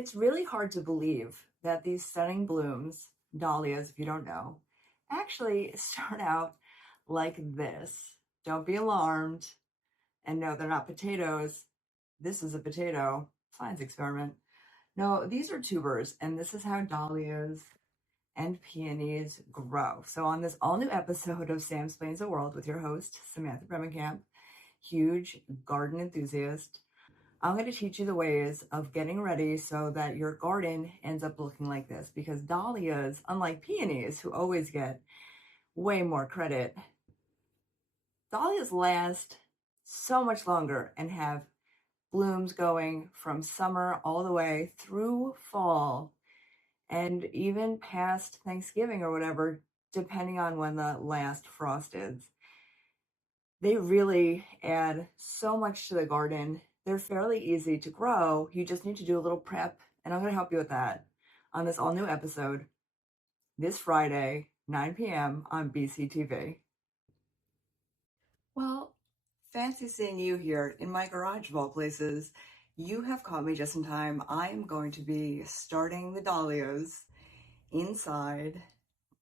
It's really hard to believe that these stunning blooms, dahlias, if you don't know, actually start out like this. Don't be alarmed. And no, they're not potatoes. This is a potato. Science experiment. No, these are tubers, and this is how dahlias and peonies grow. So on this all new episode of Sam Explains the World with your host, Samantha Bremekamp, huge garden enthusiast, I'm going to teach you the ways of getting ready so that your garden ends up looking like this. Because dahlias, unlike peonies, who always get way more credit, dahlias last so much longer and have blooms going from summer all the way through fall and even past Thanksgiving or whatever, depending on when the last frost is. They really add so much to the garden. They're fairly easy to grow. You just need to do a little prep, and I'm going to help you with that on this all new episode this Friday, 9 p.m. on BCTV. Well, fancy seeing you here in my garage of all places. You have caught me just in time. I am going to be starting the dahlias inside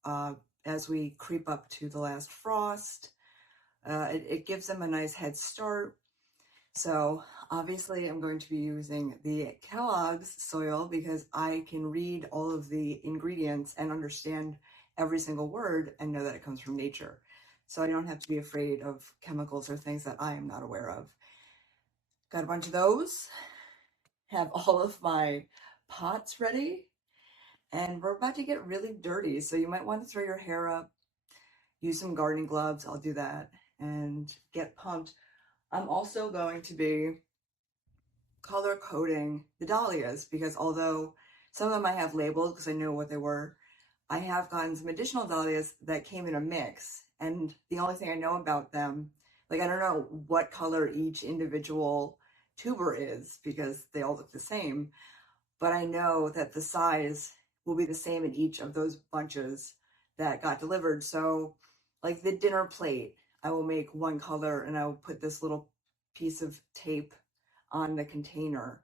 as we creep up to the last frost. It gives them a nice head start. So obviously I'm going to be using the Kellogg's soil because I can read all of the ingredients and understand every single word and know that it comes from nature. So I don't have to be afraid of chemicals or things that I am not aware of. Got a bunch of those. Have all of my pots ready. And we're about to get really dirty. So you might want to throw your hair up, use some gardening gloves. I'll do that and get pumped. I'm also going to be color coding the dahlias because although some of them I have labeled because I know what they were, I have gotten some additional dahlias that came in a mix. And the only thing I know about them, like I don't know what color each individual tuber is because they all look the same, but I know that the size will be the same in each of those bunches that got delivered. So like the dinner plate, I will make one color and I will put this little piece of tape on the container,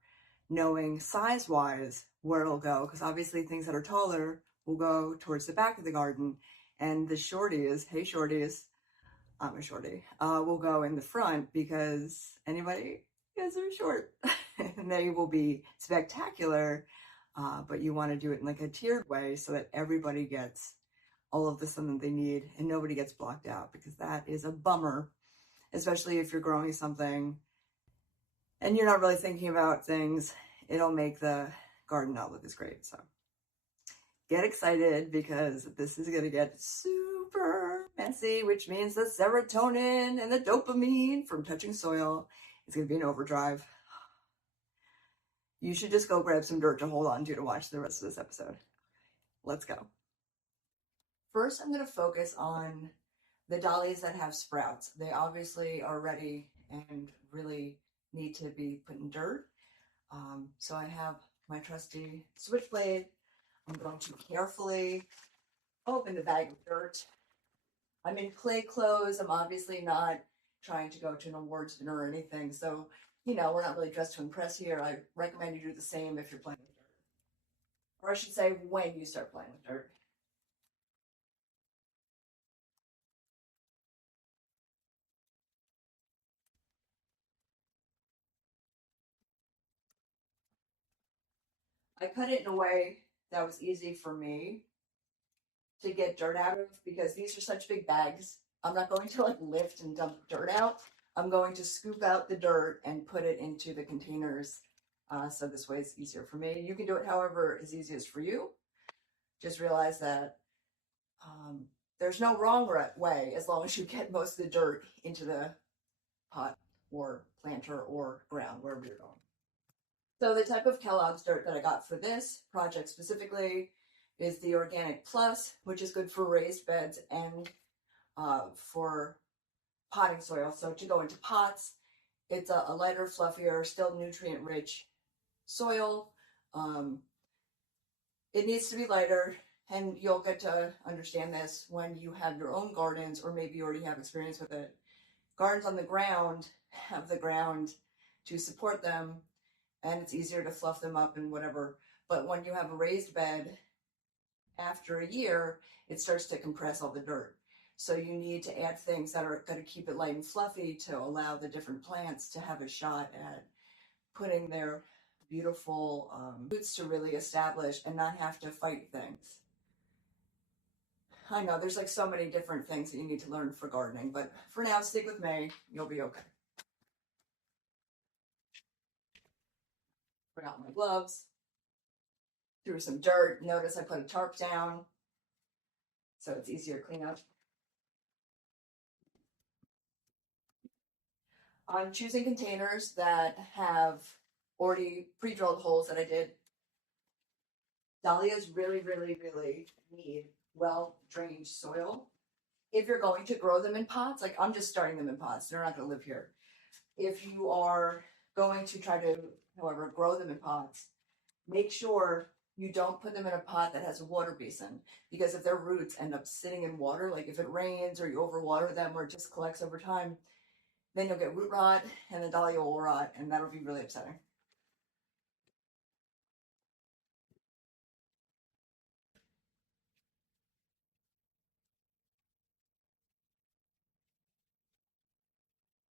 knowing size-wise where it'll go, because obviously things that are taller will go towards the back of the garden, and the shorties, hey shorties, I'm a shorty, will go in the front because anybody, guys are short, and they will be spectacular, but you want to do it in like a tiered way so that everybody gets all of the sun that they need and nobody gets blocked out, because that is a bummer, especially if you're growing something and you're not really thinking about things. It'll make the garden not look as great. So get excited because this is going to get super messy, which means the serotonin and the dopamine from touching soil is going to be in overdrive. You should just go grab some dirt to hold on to watch the rest of this episode. Let's go. First, I'm going to focus on the dahlias that have sprouts. They obviously are ready and really need to be put in dirt. So I have my trusty switchblade. I'm going to carefully open the bag of dirt. I'm in play clothes. I'm obviously not trying to go to an awards dinner or anything. So, you know, we're not really dressed to impress here. I recommend you do the same if you're playing with dirt. Or I should say when you start playing with dirt. I cut it in a way that was easy for me to get dirt out of because these are such big bags. I'm not going to like lift and dump dirt out. I'm going to scoop out the dirt and put it into the containers. So this way it's easier for me. You can do it however is easiest for you. Just realize that there's no wrong way as long as you get most of the dirt into the pot or planter or ground, wherever you're going. So the type of Kellogg's dirt that I got for this project specifically is the Organic Plus, which is good for raised beds and for potting soil. So to go into pots, it's a lighter, fluffier, still nutrient-rich soil. It needs to be lighter, and you'll get to understand this when you have your own gardens, or maybe you already have experience with it. Gardens on the ground have the ground to support them, and it's easier to fluff them up and whatever. But when you have a raised bed, after a year, it starts to compress all the dirt. So you need to add things that are going to keep it light and fluffy to allow the different plants to have a shot at putting their beautiful roots to really establish and not have to fight things. I know there's like so many different things that you need to learn for gardening, but for now, stick with me. You'll be okay. Forgot my gloves. Threw some dirt. Notice I put a tarp down so it's easier to clean up. I'm choosing containers that have already pre-drilled holes that I did. Dahlias really, really, really need well-drained soil. If you're going to grow them in pots, like I'm just starting them in pots, they're not going to live here. If you are going to try to, however, grow them in pots, make sure you don't put them in a pot that has a water basin, because if their roots end up sitting in water, like if it rains or you overwater them or it just collects over time, then you'll get root rot and the dahlia will rot, and that'll be really upsetting.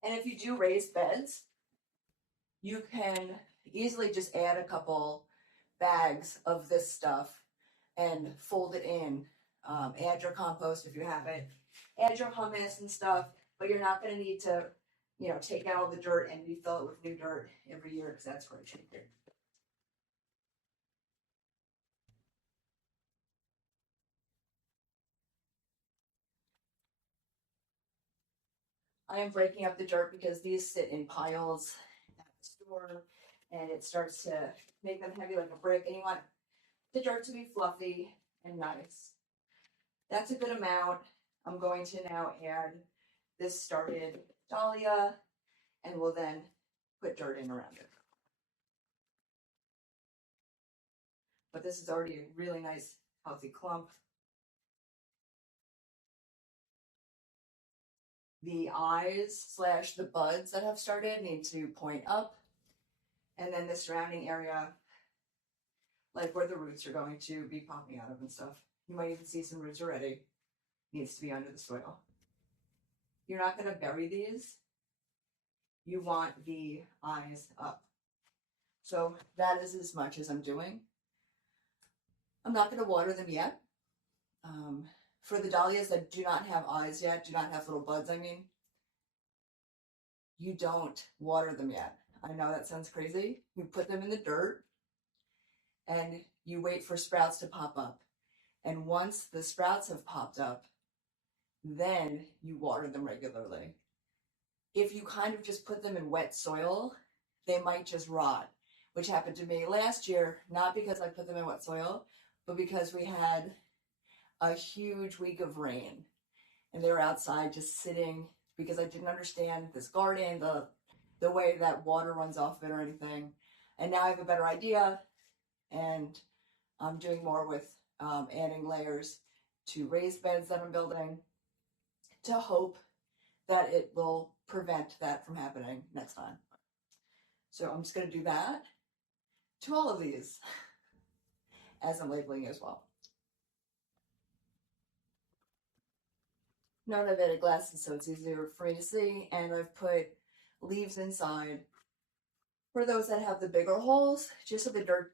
And if you do raised beds, you can easily just add a couple bags of this stuff and fold it in. Add your compost if you have it, add your hummus and stuff, but you're not going to need to, take out all the dirt and refill it with new dirt every year, because that's quite cheap. I am breaking up the dirt because these sit in piles at the store and it starts to make them heavy like a brick, and you want the dirt to be fluffy and nice. That's a good amount. I'm going to now add this started dahlia and we'll then put dirt in around it. But this is already a really nice, healthy clump. The eyes / the buds that have started need to point up. And then the surrounding area, like where the roots are going to be popping out of and stuff. You might even see some roots already. Needs to be under the soil. You're not going to bury these. You want the eyes up. So that is as much as I'm doing. I'm not going to water them yet. For the dahlias that do not have eyes yet, do not have little buds, you don't water them yet. I know that sounds crazy. You put them in the dirt and you wait for sprouts to pop up. And once the sprouts have popped up, then you water them regularly. If you kind of just put them in wet soil, they might just rot, which happened to me last year, not because I put them in wet soil, but because we had a huge week of rain and they were outside just sitting, because I didn't understand this garden, the way that water runs off of it or anything. And now I have a better idea, and I'm doing more with adding layers to raised beds that I'm building to hope that it will prevent that from happening next time. So I'm just going to do that to all of these as I'm labeling as well. None of it are glasses, so it's easier for me to see, and I've put leaves inside for those that have the bigger holes, just so the dirt,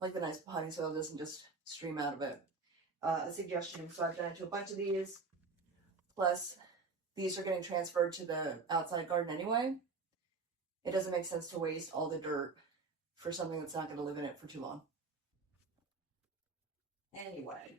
like the nice potting soil, doesn't just stream out of it. A suggestion, so I've done it to a bunch of these, plus these are getting transferred to the outside garden anyway. It doesn't make sense to waste all the dirt for something that's not going to live in it for too long. Anyway.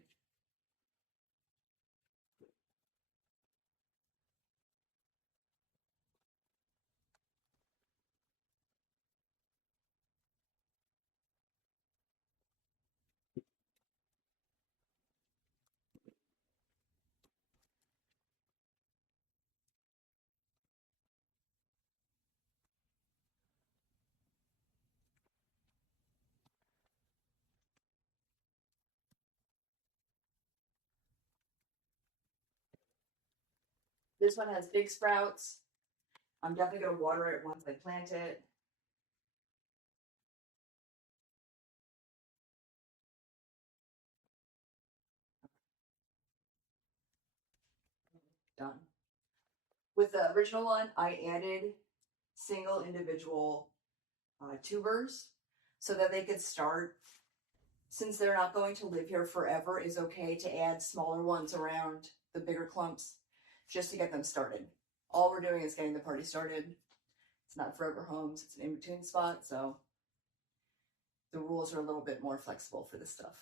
This one has big sprouts. I'm definitely going to water it once I plant it. done. With the original one, I added single individual tubers so that they could start. Since they're not going to live here forever, it's okay to add smaller ones around the bigger clumps just to get them started. All we're doing is getting the party started. It's not forever homes, it's an in-between spot, so the rules are a little bit more flexible for this stuff.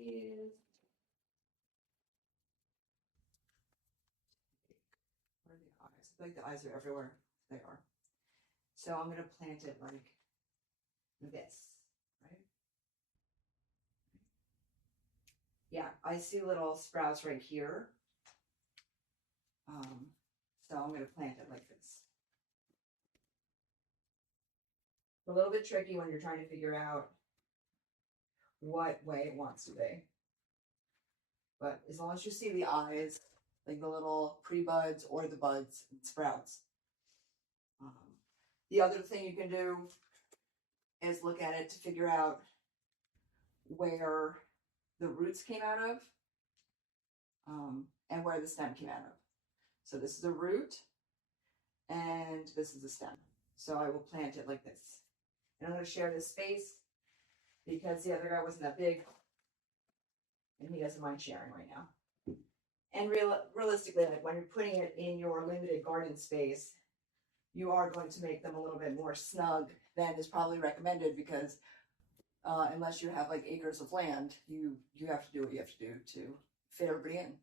Is where are the eyes? I feel like the eyes are everywhere. They are. So I'm gonna plant it like this, right? Yeah, I see little sprouts right here. So I'm gonna plant it like this. It's a little bit tricky when you're trying to figure out what way it wants to be. But as long as you see the eyes, like the little pre-buds or the buds and sprouts. The other thing you can do is look at it to figure out where the roots came out of and where the stem came out of. So this is a root and this is a stem. So I will plant it like this. And I'm going to share this space because the other guy wasn't that big and he doesn't mind sharing right now. And realistically, like when you're putting it in your limited garden space, you are going to make them a little bit more snug than is probably recommended because unless you have like acres of land, you have to do what you have to do to fit everybody in.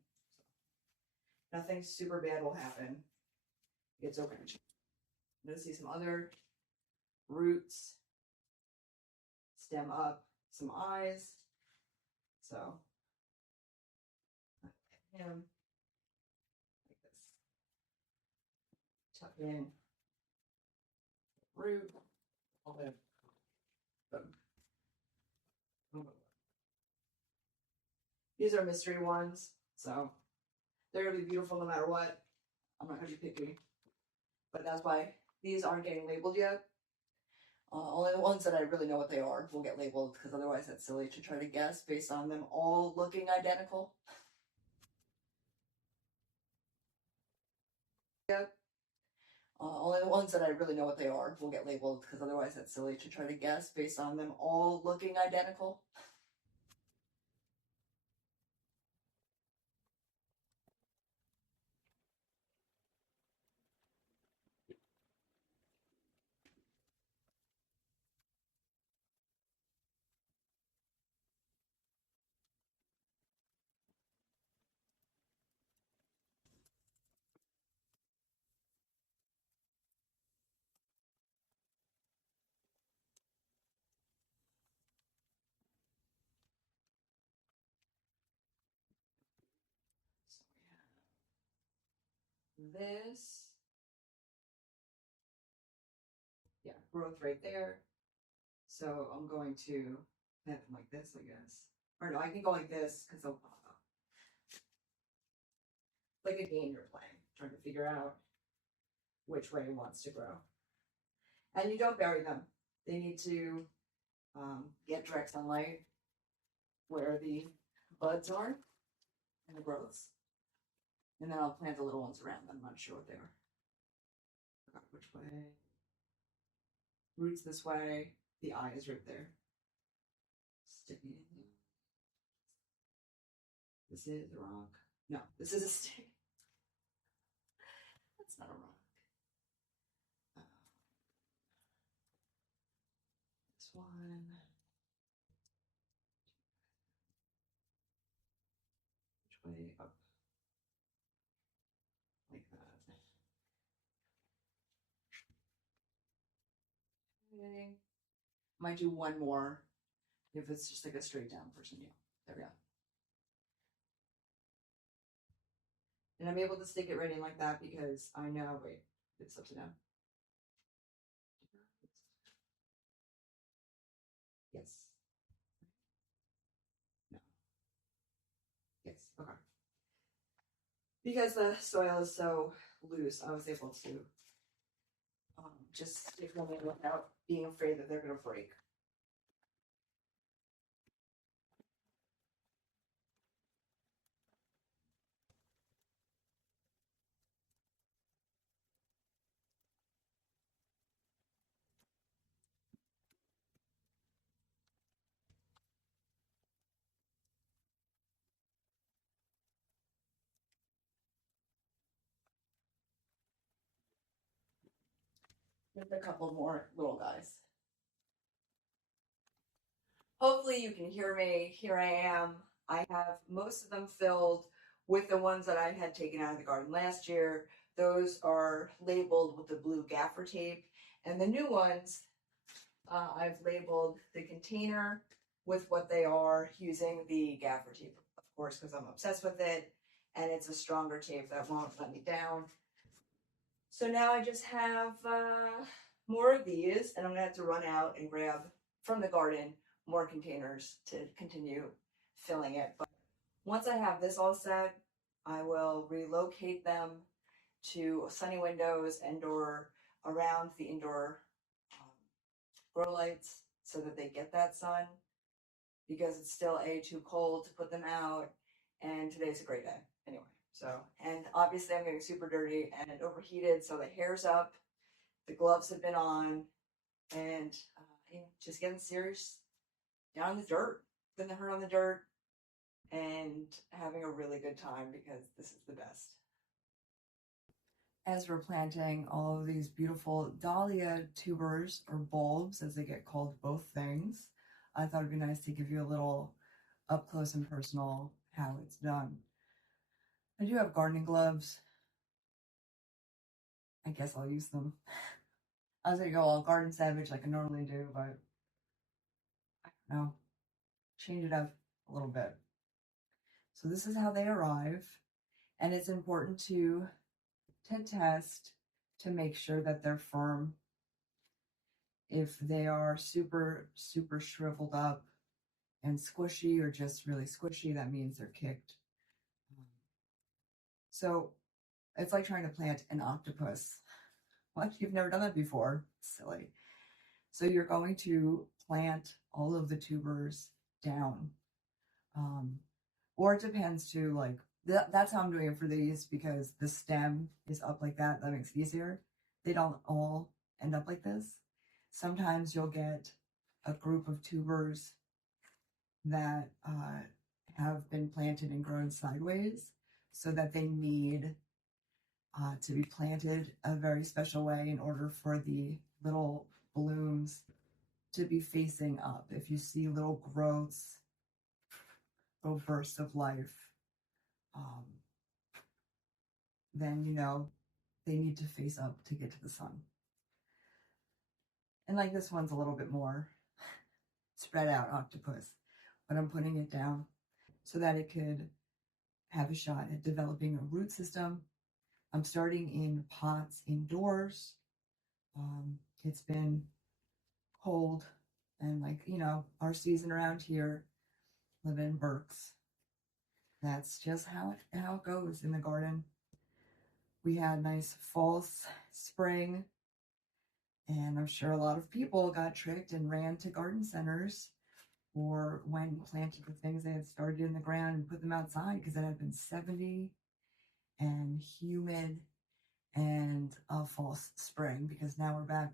So nothing super bad will happen. It's okay. I'm going to see some other roots, stem up, some eyes. So him like this. Tuck in root. These are mystery ones, so they're gonna be beautiful no matter what. I'm not gonna be picky, but that's why these aren't getting labeled yet. Only the ones that I really know what they are will get labeled because otherwise that's silly to try to guess based on them all looking identical. Yep. Only the ones that I really know what they are will get labeled because otherwise that's silly to try to guess based on them all looking identical. So we have this. Yeah, growth right there. So I'm going to plant them like this, I guess. Or no, I can go like this because they'll pop up. Like a game you're playing, trying to figure out which way it wants to grow. And you don't bury them. They need to get direct sunlight where the buds are and the growths. And then I'll plant the little ones around them. I'm not sure what they are. Forgot which way. Roots this way. The eye is right there. Sticking in. This is a rock. No, this is a stick. That's not a rock. This one. Which way up? Like that. Okay. Might do one more if it's just like a straight down person. Yeah, there we go. And I'm able to stick it right in like that because I know, wait, it's upside down. Yes. No. Yes. Okay. Because the soil is so loose, I was able to just stick them in without being afraid that they're going to break. With a couple more little guys. Hopefully you can hear me. Here I am. I have most of them filled with the ones that I had taken out of the garden last year. Those are labeled with the blue gaffer tape. And the new ones, I've labeled the container with what they are using the gaffer tape, of course, because I'm obsessed with it. And it's a stronger tape that won't let me down. So now I just have more of these, and I'm gonna have to run out and grab from the garden more containers to continue filling it. But once I have this all set, I will relocate them to sunny windows and or around the indoor grow lights so that they get that sun, because it's still too cold to put them out, and today's a great day anyway. So, and obviously I'm getting super dirty and overheated, so the hair's up, the gloves have been on, and just getting serious down in the dirt, putting the hurt on the dirt, and having a really good time because this is the best. As we're planting all of these beautiful dahlia tubers, or bulbs as they get called, both things, I thought it'd be nice to give you a little up close and personal how it's done. I do have gardening gloves. I guess I'll use them. I was gonna go all garden savage like I normally do, but I don't know. Change it up a little bit. So this is how they arrive, and it's important to test to make sure that they're firm. If they are super shriveled up and squishy, or just really squishy, that means they're kicked. So it's like trying to plant an octopus. What? You've never done that before? Silly. So you're going to plant all of the tubers down. Or it depends too, like, that's how I'm doing it for these, because the stem is up like that. That makes it easier. They don't all end up like this. Sometimes you'll get a group of tubers that have been planted and grown sideways, so that they need to be planted a very special way in order for the little blooms to be facing up. If you see little growths, little bursts of life, then you know they need to face up to get to the sun. And like this one's a little bit more spread out octopus, but I'm putting it down so that it could have a shot at developing a root system. I'm starting in pots indoors. It's been cold, and like, you know, our season around here, living in Berks, that's just how it goes in the garden. We had nice fall spring, and I'm sure a lot of people got tricked and ran to garden centers or went and planted the things they had started in the ground and put them outside because it had been 70 and humid and a false spring, because now we're back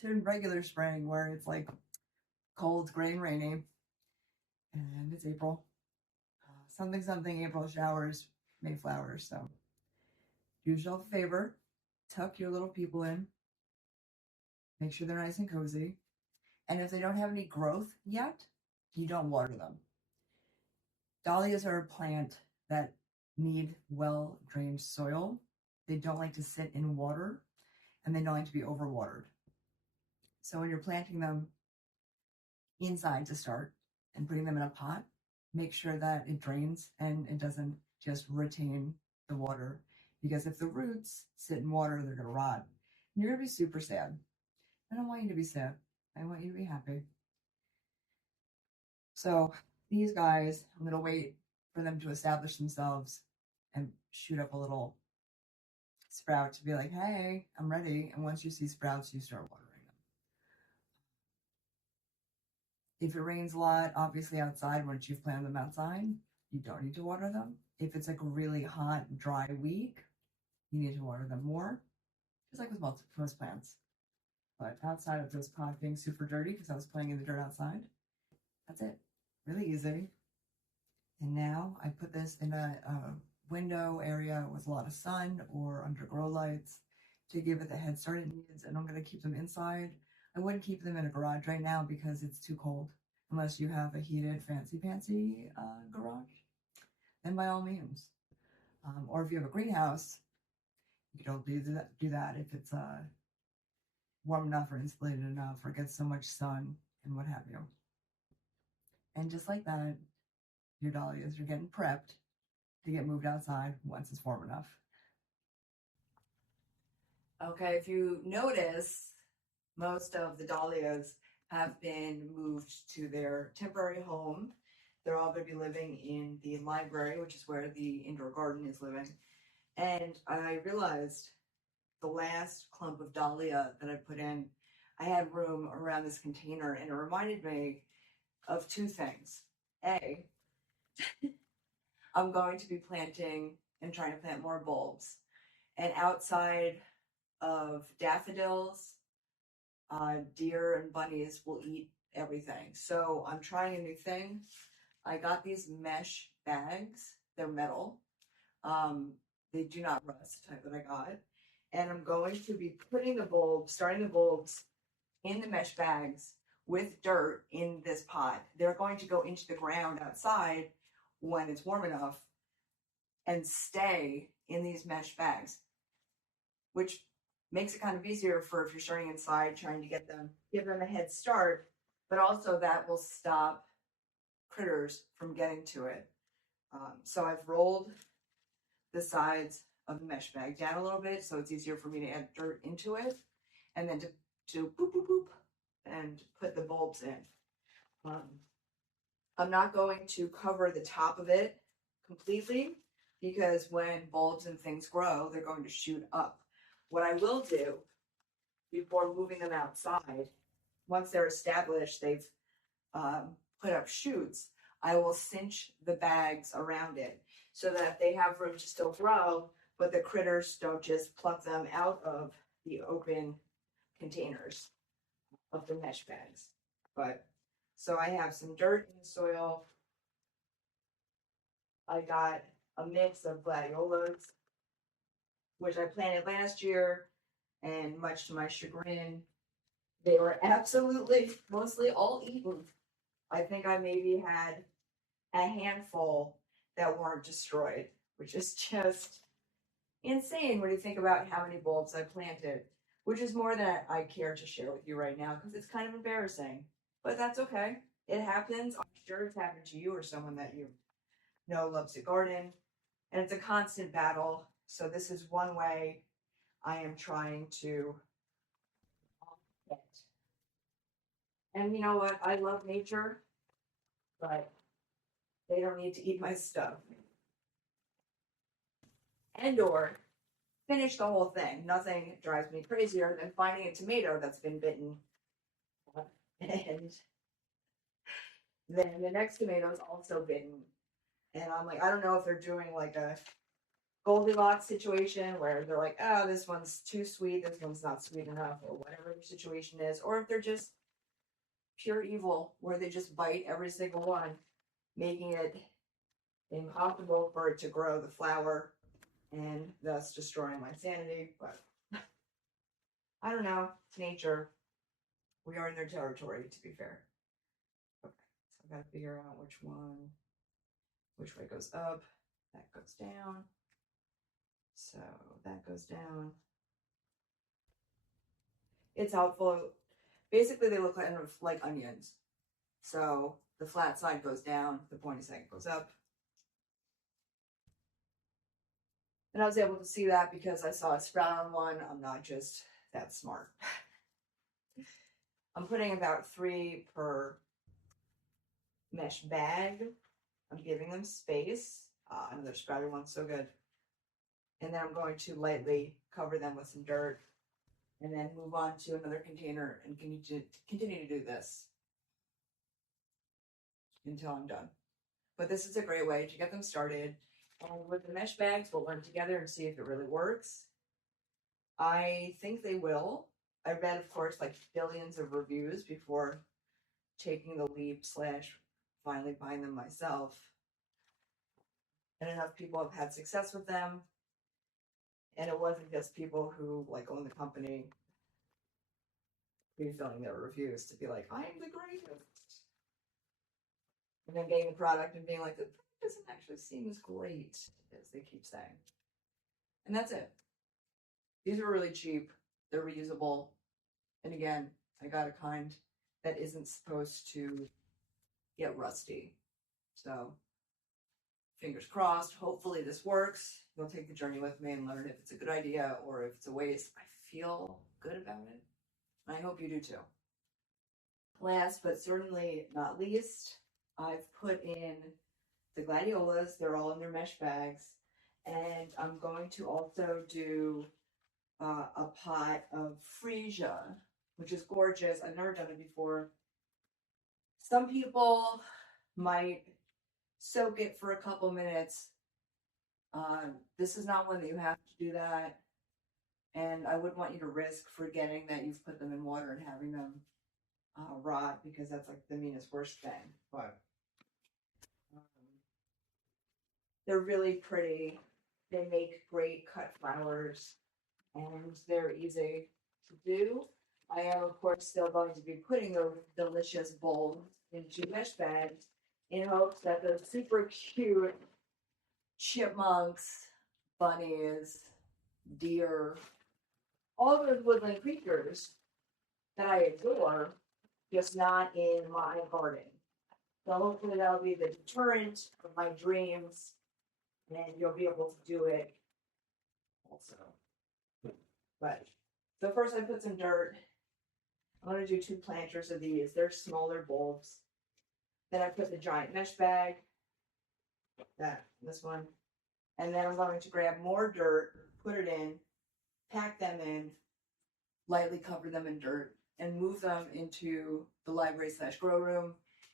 to regular spring where it's like cold, gray, and rainy, and it's April. Something April showers, May flowers. So do yourself a favor, tuck your little people in, make sure they're nice and cozy, and if they don't have any growth yet, you don't water them. Dahlias are a plant that need well-drained soil. They don't like to sit in water, and they don't like to be overwatered. So when you're planting them, inside to start and putting them in a pot. Make sure that it drains and it doesn't just retain the water, because if the roots sit in water, they're going to rot. And you're going to be super sad. I don't want you to be sad. I want you to be happy. So these guys, I'm going to wait for them to establish themselves and shoot up a little sprout to be like, hey, I'm ready. And once you see sprouts, you start watering them. If it rains a lot, obviously outside, once you've planted them outside, you don't need to water them. If it's like a really hot, dry week, you need to water them more, just like with most plants. But outside of this pot being super dirty because I was playing in the dirt outside, that's it. Really easy. And now I put this in a window area with a lot of sun or under grow lights to give it the head start it needs. And I'm going to keep them inside. I wouldn't keep them in a garage right now because it's too cold. Unless you have a heated fancy garage, then by all means. Or if you have a greenhouse, you don't do that if it's warm enough or insulated enough or gets so much sun and what have you. And just like that, your dahlias are getting prepped to get moved outside once it's warm enough. Okay, if you notice, most of the dahlias have been moved to their temporary home. They're all going to be living in the library, which is where the indoor garden is living. And I realized the last clump of dahlia that I put in, I had room around this container, and it reminded me of two things. A, I'm going to be planting and trying to plant more bulbs. And outside of daffodils, deer and bunnies will eat everything. So I'm trying a new thing. I got these mesh bags. They're metal. They do not rust, the type that I got. And I'm going to be putting the bulbs, starting the bulbs in the mesh bags with dirt in this pot. They're going to go into the ground outside when it's warm enough and stay in these mesh bags, which makes it kind of easier for if you're starting inside, trying to give them a head start, but also that will stop critters from getting to it. So I've rolled the sides of the mesh bag down a little bit so it's easier for me to add dirt into it, and then to boop, boop, boop, and put the bulbs in. I'm not going to cover the top of it completely because when bulbs and things grow, they're going to shoot up. What I will do before moving them outside, once they're established, they've put up shoots, I will cinch the bags around it so that they have room to still grow, but the critters don't just pluck them out of the open containers of the mesh bags. But so I have some dirt in the soil. I got a mix of gladiolas, which I planted last year, and much to my chagrin, they were absolutely mostly all eaten. I think I maybe had a handful that weren't destroyed, which is just insane when you think about how many bulbs I planted, which is more than I care to share with you right now because it's kind of embarrassing. But that's okay. It happens. I'm sure it's happened to you or someone that you know loves to garden. And it's a constant battle. So this is one way I am trying to offset. And you know what? I love nature, but they don't need to eat my stuff. And or finish the whole thing. Nothing drives me crazier than finding a tomato that's been bitten. And then the next tomato is also bitten. And I'm like, I don't know if they're doing like a Goldilocks situation where they're like, oh, this one's too sweet, this one's not sweet enough, or whatever the situation is, or if they're just pure evil where they just bite every single one, making it impossible for it to grow the flower and thus destroying my sanity. But I don't know, it's nature. We are in their territory, to be fair. Okay, so I've got to figure out which way goes up, that goes down. So that goes down. It's helpful. Basically, they look kind of like onions. So the flat side goes down, the pointy side goes up. And I was able to see that because I saw a sprout on one. I'm not just that smart. I'm putting about 3 per mesh bag. I'm giving them space. Another sprouted one's so good. And then I'm going to lightly cover them with some dirt and then move on to another container and continue to do this until I'm done. But this is a great way to get them started. And with the mesh bags, we'll learn together and see if it really works. I think they will. I read, of course, like billions of reviews before taking the leap / finally buying them myself. And enough people have had success with them. And it wasn't just people who like own the company refilling their reviews to be like, I'm the greatest. And then getting the product and being like, the product doesn't actually seem as great as they keep saying. And that's it. These are really cheap. They're reusable. And again, I got a kind that isn't supposed to get rusty. So fingers crossed. Hopefully this works. You'll take the journey with me and learn if it's a good idea or if it's a waste. I feel good about it. And I hope you do too. Last but certainly not least, I've put in the Gladiolas. They're all in their mesh bags. And I'm going to also do a pot of Freesia, which is gorgeous. I've never done it before. Some people might soak it for a couple minutes. This is not one that you have to do that. And I wouldn't want you to risk forgetting that you've put them in water and having them rot, because that's like the meanest, worst thing. But they're really pretty. They make great cut flowers and they're easy to do. I am, of course, still going to be putting the delicious bulbs into mesh bags in hopes that those super cute chipmunks, bunnies, deer, all those woodland creatures that I adore, just not in my garden. So hopefully that'll be the deterrent of my dreams, and you'll be able to do it also. But so first I put some dirt. I'm going to do 2 planters of these. They're smaller bulbs. Then I put the giant mesh bag, this one. And then I'm going to grab more dirt, put it in, pack them in, lightly cover them in dirt, and move them into the library / grow room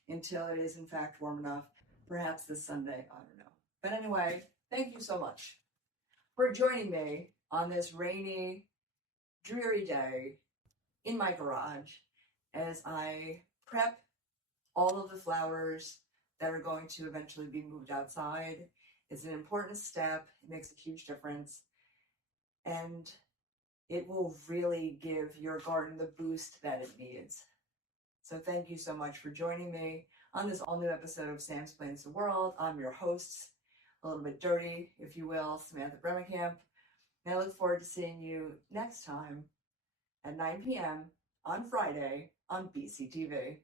until it is in fact warm enough. Perhaps this Sunday, I don't know. But anyway, thank you so much for joining me on this rainy, dreary day in my garage as I prep all of the flowers that are going to eventually be moved outside. It's an important step. It makes a huge difference. And it will really give your garden the boost that it needs. So thank you so much for joining me on this all new episode of Sam Explains the World. I'm your host, a little bit dirty, if you will, Samantha Bremekamp. And I look forward to seeing you next time at 9 p.m. on Friday on BCTV.